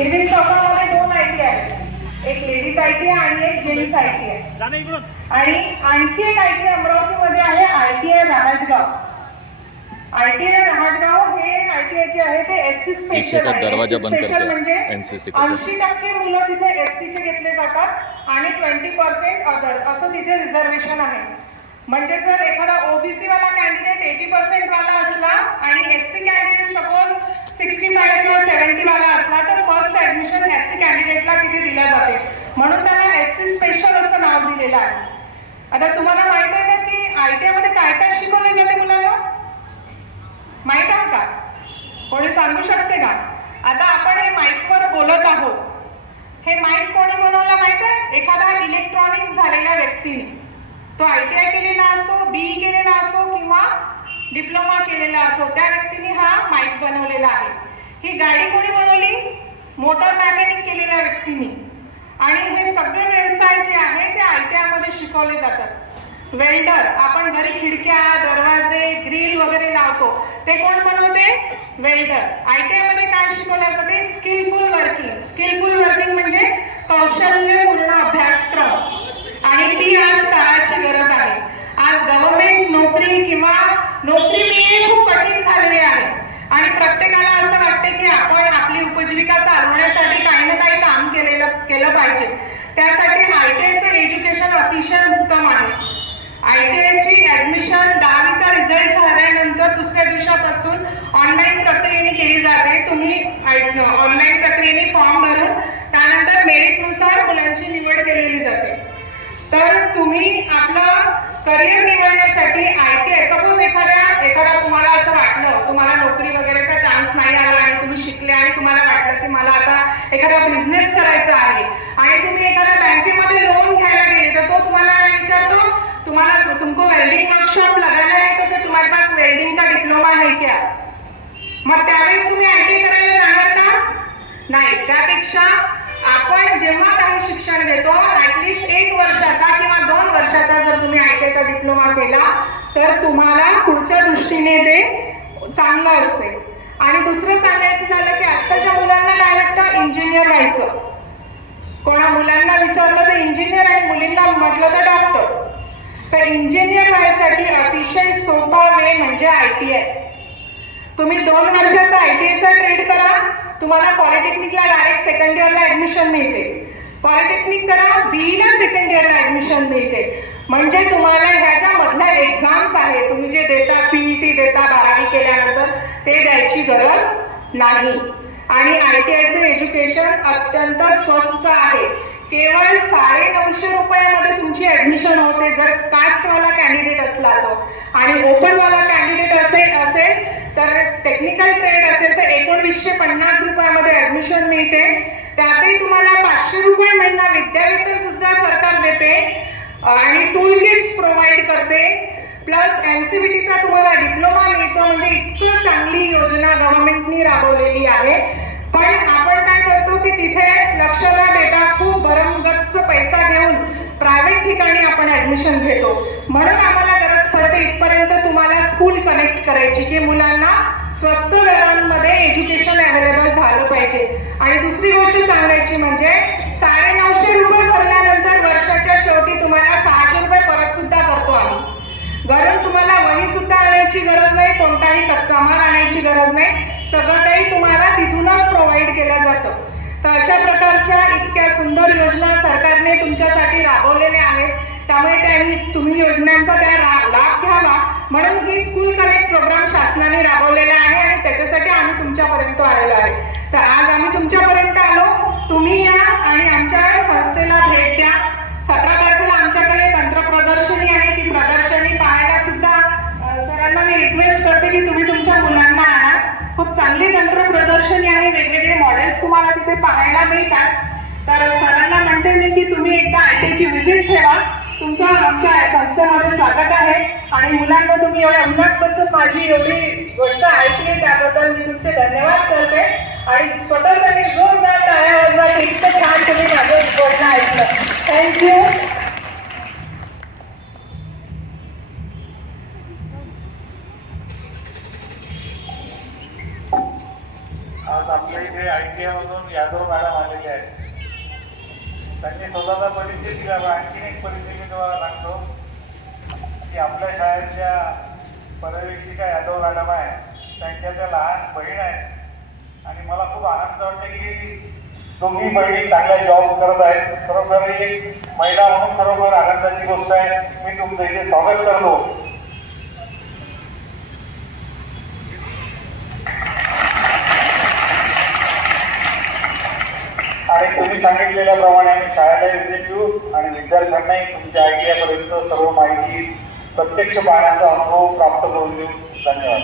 Irwin चौकामध्ये दोन I T आहेत. एक लेडीज आय टी आहे आणि एक जेंट्स आय टी आहे. आणि आणखी एक आय टी अमरावतीमध्ये आहे I T I Rahatgaon I T I Rahatgaon हे आय टी आय जे आहे ते एस सी पीछे स्पेशल दरवाजा बंद कर दो, म्हणजे. ऐंशी टक्के मुलं तिथे एस चे घेतले जातात आणि ट्वेंटी पर्सेंट अदर असं तिथे रिझर्वेशन आहे. म्हणजे जर एखादा ओबीसी वाला कॅन्डिडेट एटी पर्सेंट वाला असला आणि S C candidate suppose sixty five किंवा सेव्हन्टी वाला असला तर फर्स्ट ऍडमिशन एस सी कॅन्डिडेटला तिथे दिल्या जाते. म्हणून त्यांना एस सी स्पेशल असं नाव दिलेलं आहे. आता तुम्हाला माहीत आहे का की आय टी आयमध्ये काय काय शिकवले जाते मुलांना? माहीत आहे का? कोणी सांगू शकते का? आता आपण हे माईकवर बोलत आहोत. हे माईक कोणी बनवला माहीत आहे? एखादा इलेक्ट्रॉनिक्स झालेल्या व्यक्तीने. तो आय टी आय केलेला असो बी केलेला असो किंवा डिप्लोमा केलेला असो त्या व्यक्तीने हा माईक बनवलेला आहे. ही गाडी कोणी बनवली? मोटर मॅकॅनिक केलेल्या व्यक्तीने. आणि हे सगळे व्यवसाय जे आहे ते आय टी आयमध्ये शिकवले जातात. वेल्डर आपण घरी खिडक्या दरवाजे ग्रिल वगैरे लावतो. ते कोण बनवते? वेल्डर आय टी आयमध्ये काय शिकवलं जाते? स्किलफुल वर्किंग स्किलफुल वर्किंग म्हणजे कौशल्यपूर्ण अभ्यासक्रम आणि ती आज काळाची गरज आहे आज गव्हर्नमेंट नोकरी किंवा नोकरी मिळणे खूप कठीण झालेले आहे आणि प्रत्येकाला असं वाटते की आपण आपली उपजीविका चालवण्यासाठी काही ना काही काम केलेलं केलं पाहिजे त्यासाठी आय टी आयचं एज्युकेशन अतिशय उत्तम आहे. आय टी आयची ऍडमिशन दहावीचा रिझल्ट झाल्यानंतर दुसऱ्या दिवसापासून ऑनलाईन प्रक्रियेने केली जाते. तुम्ही ऑनलाईन प्रक्रियेने फॉर्म भरून त्यानंतर मेरिटनुसार मुलांची निवड केलेली जाते. तर तुम्ही आपलं करिअर निवडण्यासाठी आय टी आय सपोज एखाद्या एखादा तुम्हाला असं वाटलं तुम्हाला नोकरी वगैरेचा चान्स नाही आला आणि तुम्ही शिकले आणि तुम्हाला वाटलं की मला आता एखादा बिझनेस करायचा आहे. आणि तुम्ही एखाद्या बँकेमध्ये लोन घ्यायला गेले तर तो तुम्हाला काय विचारतो? तुम्हाला तुमको वेल्डिंग वर्कशॉप लगाना है तो फिर तुम्हारे पास वेल्डिंग का डिप्लोमा है क्या? मग त्यावेळेस तुम्ही आय टी करायला जाणार का? नाही. त्यापेक्षा आपण जेव्हा काही शिक्षण घेतो ऍटलिस्ट एक वर्षाचा किंवा दोन वर्षाचा जर तुम्ही आय टीचा डिप्लोमा केला तर तुम्हाला पुढच्या दृष्टीने ते चांगलं असते. आणि दुसरं सांगायचं झालं की आत्ताच्या मुलांना काय वाटतं इंजिनियर व्हायचं कोणा मुलांना विचारलं तर इंजिनियर आणि मुलींना म्हटलं तर डॉक्टर तर इंजिनियर व्हायसाठी अतिशय सोपा वे म्हणजे आय टी आय तुम्ही दोन वर्षाचा आय टी आयचा ट्रेड करा तुम्हाला पॉलिटेक्निकला डायरेक्ट सेकंड इयरला ऍडमिशन मिळते. पॉलिटेक्निक करा बीला सेकंड इयरला ऍडमिशन मिळते. म्हणजे तुम्हाला ह्याच्या मधल्या एक्झाम्स आहे तुम्ही जे देता पीईटी देता बारावी केल्यानंतर ते द्यायची गरज नाही. आणि आय टी आयचं एज्युकेशन अत्यंत स्वस्त आहे. केवळ साडे नऊशे रुपयामध्ये तुमची ऍडमिशन होते जर कास्टवाला कॅन्डिडेट असला तो. आणि ओपनवाला कॅन्डिडेट असेल असेल तर टेक्निकल ट्रेड असेल तर एकोणवीसशे पन्नास रुपयामध्ये ऍडमिशन मिळते. त्यातही तुम्हाला पाचशे रुपये महिना विद्यावेतन सुद्धा सरकार देते. आणि टूल किट्स प्रोव्हाइड करते प्लस एनसीबीटीचा तुम्हाला इतकी चांगली योजना गव्हर्नमेंटनी राबवलेली आहे. पण आपण काय करतो की तिथे लक्ष न देता खूप भरमगच्च पैसा घेऊन प्रायव्हेट ठिकाणी आपण ऍडमिशन घेतो. म्हणून आम्हाला गरज पडते इथपर्यंत तुम्हाला स्कूल कनेक्ट करायची की मुलांना स्वस्त दरांमध्ये एज्युकेशन अवेलेबल झालं पाहिजे. आणि दुसरी गोष्ट सांगायची म्हणजे साडे नऊशे रुपये भरल्यानंतर वर्षाच्या शेवटी तुम्हाला सहाशे रुपये परत सुद्धा करतो आम्ही घरून तुम्हाला वही सुद्धा आणायची गरज नाही कोणताही कच्चा माल आणायची गरज नाही. सगळं काही तुम्हाला तिथूनच प्रोव्हाइड केलं जातं. तर अशा प्रकारच्या इतक्या सुंदर योजना सरकारने तुमच्यासाठी राबवलेल्या आहेत. त्यामुळे त्या तुम्ही योजनांचा त्या लाभ घ्यावा. म्हणून ही स्कूल कनेक्ट प्रोग्राम शासनाने राबवलेला आहे आणि त्याच्यासाठी आम्ही तुमच्यापर्यंत आलेलो आहे. तर आज आम्ही तुमच्यापर्यंत आलो. तुम्ही या आणि आमच्या संस्थेला भेट द्या सतरा तारखेला आमच्याकडे तंत्र प्रदर्शनी आहे ती प्रदर्शनी पाहायला सुद्धा अ, सरांना मी रिक्वेस्ट करते की तुम्ही तुमच्या मुलांना आणा खूप चांगली तंत्र प्रदर्शनी आहे वेगवेगळे तुम्हाला तिथे पाहायला मिळतात तर सरांना म्हणते मी की तुम्ही एकदा आयटीची व्हिजिट ठेवा. तुमचं आमच्या संस्थेमध्ये स्वागत आहे. आणि मुलांना तुम्ही एवढ्या उन्हात बसून माझी एवढी गोष्ट ऐकली त्याबद्दल मी तुमचे धन्यवाद करते. आणि स्वतः त्यांनी जोरदार टाळ्या वाजवा की इतकं छान तुम्ही माझं बोलणं ऐकलं. थँक्यू आज आपल्या इथे आय टी आयमधून यादव मॅडम आलेले आहेत. त्यांनी स्वतःचा परिचय दिला आणखीन एक परिचय मी तुम्हाला सांगतो की आपल्या शाळेतल्या पर्यवेक्षिका यादव मॅडम आहे त्यांच्या त्या लहान बहीण आहेत. आणि मला खूप आनंद वाटतो की दोन्ही बहिणी चांगला जॉब करत आहेत. खरोखर एक महिला म्हणून खरोखर आनंदाची गोष्ट आहे. मी तुमचं इथे स्वागत करतो आणि तुम्ही सांगितलेल्याप्रमाणे आम्ही शाळेला विजिट देऊ आणि विद्यार्थ्यांनाही तुमच्या आयडियापर्यंत सर्व माहिती प्रत्यक्ष पाहण्याचा अनुभव प्राप्त करून देऊ. धन्यवाद.